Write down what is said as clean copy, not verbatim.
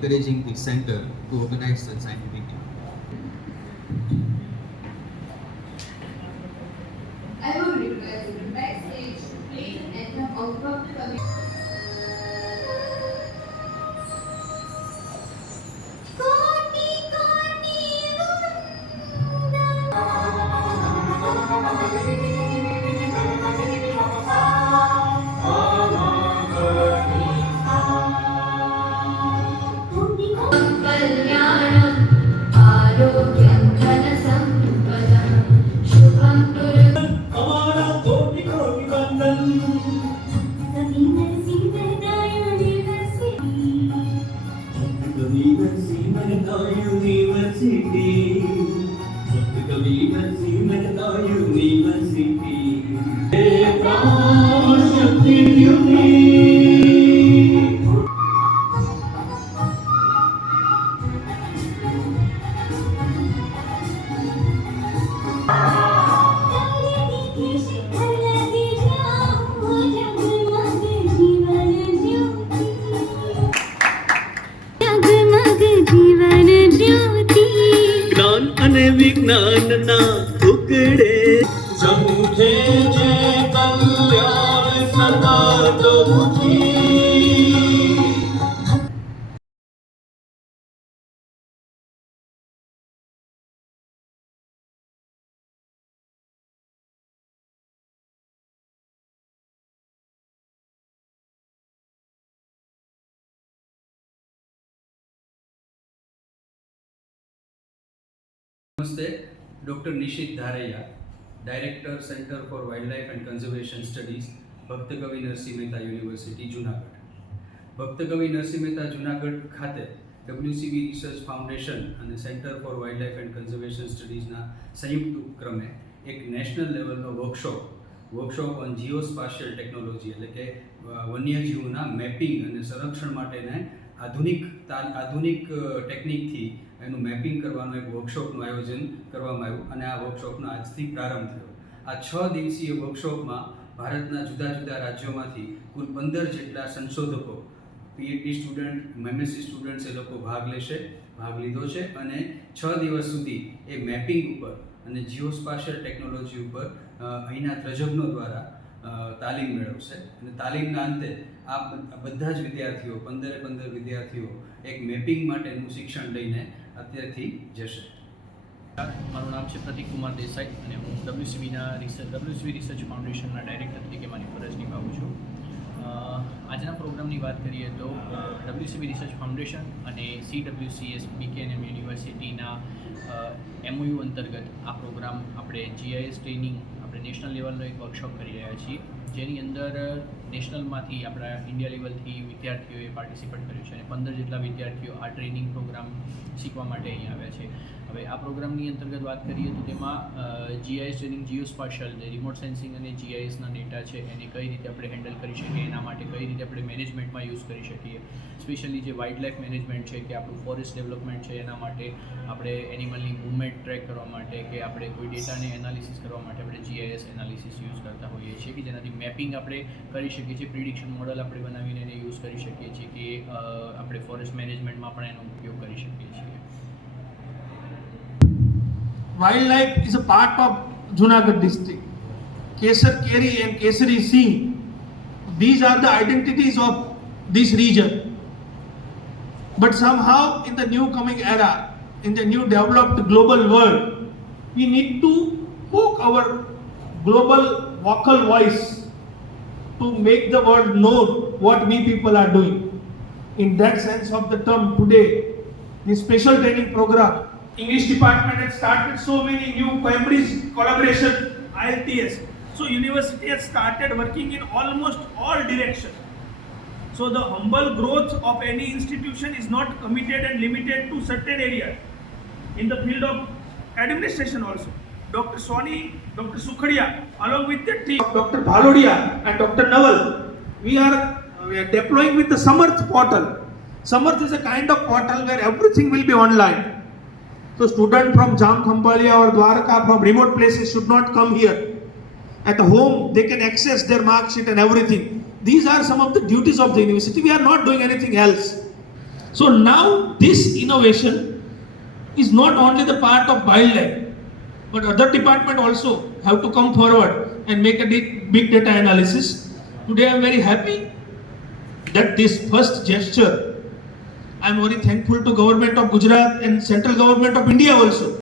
encouraging the center to organize the scientific. I would request the backstage to play the anthem of Bhakti Kavi. कल्याणं आरोग्यं धनसम्पदं शुभं कुरु हमारा कोटि कोटि वंदन कवि नरसिंहराय यूनिवर्सिटी कवि नरसिंहराय यूनिवर्सिटी प्राण शक्ति युनि ज्ञान अने विज्ञान ना टुकड़े जंखे जे कल्याण सदा प्रभुजी નમસ્તે, doctor Nishit Dharaiya, director centre for wildlife and conservation studies, ભક્તકવિ નરસિંહ મહેતા યુનિવર્સિટી જુનાગઢ. ભક્તકવિ નરસિંહ મહેતા જુનાગઢ ખાતે WCB રિસર્ચ ફાઉન્ડેશન અને centre for wildlife and conservation સ્ટડીઝના સંયુક્ત ઉપક્રમે એક નેશનલ લેવલનો વર્કશોપ ઓન જીઓસ્પાશિયલ ટેકનોલોજી એટલે કે વન્યજીવોના મેપિંગ અને સંરક્ષણ માટેને આધુનિક ટેકનિકથી એનું મેપિંગ કરવાનું એક વર્કશોપનું આયોજન કરવામાં આવ્યું અને આ વર્કશોપનો આજથી પ્રારંભ થયો. આ 6 દિવસીય વર્કશોપમાં ભારતના જુદા જુદા રાજ્યોમાંથી કુલ 15 જેટલા સંશોધકો, PhD સ્ટુડન્ટ, MSc સ્ટુડન્ટ્સ એ લોકો ભાગ લીધો છે અને 6 દિવસ સુધી એ મેપિંગ ઉપર અને જીઓસ્પાશિયલ ટેકનોલોજી ઉપર અહીંના તજજ્ઞો દ્વારા તાલીમ મેળવશે અને તાલીમના અંતે આ બધા જ વિદ્યાર્થીઓ 15 વિદ્યાર્થીઓ એક મેપિંગ માટેનું શિક્ષણ લઈને અત્યારથી જશે. મારું નામ છે પ્રતિક કુમાર દેસાઈ અને હું WCB રિસર્ચ ફાઉન્ડેશનના ડાયરેક્ટર તરીકે મારી ફરજ નિભાવું છું. આજના પ્રોગ્રામની વાત કરીએ તો WCB રિસર્ચ ફાઉન્ડેશન અને CWCS BKNM યુનિવર્સિટીના MOU અંતર્ગત આ પ્રોગ્રામ આપણે GIS ટ્રેનિંગ આપણે નેશનલ લેવલનો એક વર્કશોપ કરી રહ્યા છીએ, જેની અંદર નેશનલમાંથી આપણા ઇન્ડિયા લેવલથી વિદ્યાર્થીઓએ પાર્ટિસિપેટ કર્યું છે અને 15 જેટલા વિદ્યાર્થીઓ આ ટ્રેનિંગ પ્રોગ્રામ શીખવા માટે અહીં આવ્યા છે. હવે આ પ્રોગ્રામની અંતર્ગત વાત કરીએ તો તેમાં GIS ટ્રેનિંગ, જીઓસ્પાશિયલ, રિમોટ સેન્સિંગ અને GISના ડેટા છે એને કઈ રીતે આપણે હેન્ડલ કરી શકીએ, એના માટે કઈ રીતે આપણે મેનેજમેન્ટમાં યુઝ કરી શકીએ, સ્પેશિયલી જે વાઇલ્ડ લાઇફ મેનેજમેન્ટ છે કે આપણું ફોરેસ્ટ ડેવલપમેન્ટ છે એના માટે આપણે એનિમલની મૂવમેન્ટ ટ્રેક કરવા માટે કે આપણે કોઈ ડેટાને એનાલિસિસ કરવા માટે આપણે GIS એનાલિસિસ યુઝ કરતા હોઈએ છીએ કે જેનાથી મેપિંગ આપણે કરી શકીએ છીએ, પ્રિડિક્શન મોડલ આપણે બનાવીને એને યુઝ કરી શકીએ છીએ કે આપણે ફોરેસ્ટ મેનેજમેન્ટમાં પણ એનો ઉપયોગ કરી શકીએ છીએ. Wildlife is a part of Junagadh district. Kesar Keri and Kesari Singh, these are the identities of this region. But somehow in the new coming era, in the new developed global world, we need to hook our global vocal voice to make the world know what we people are doing. In that sense of the term today, the special training program, English department has started so many new Cambridge collaboration, IELTS. So university has started working in almost all directions. So the humble growth of any institution is not committed and limited to certain areas. In the field of administration also, Dr. Soni, Dr. Sukhadia, along with the team, Dr. Bhalodia and Dr. Naval, we are deploying with the Samarth portal. Samarth is a kind of portal where everything will be online. So students from Jam Khampalia or Dwarka from remote places should not come here. At home they can access their mark sheet and everything. These are some of the duties of the university. We are not doing anything else. So now this innovation is not only the part of wildlife, but other department also have to come forward and make a big data analysis. Today I am very happy that this first gesture, I am very thankful to government of Gujarat and central government of India also.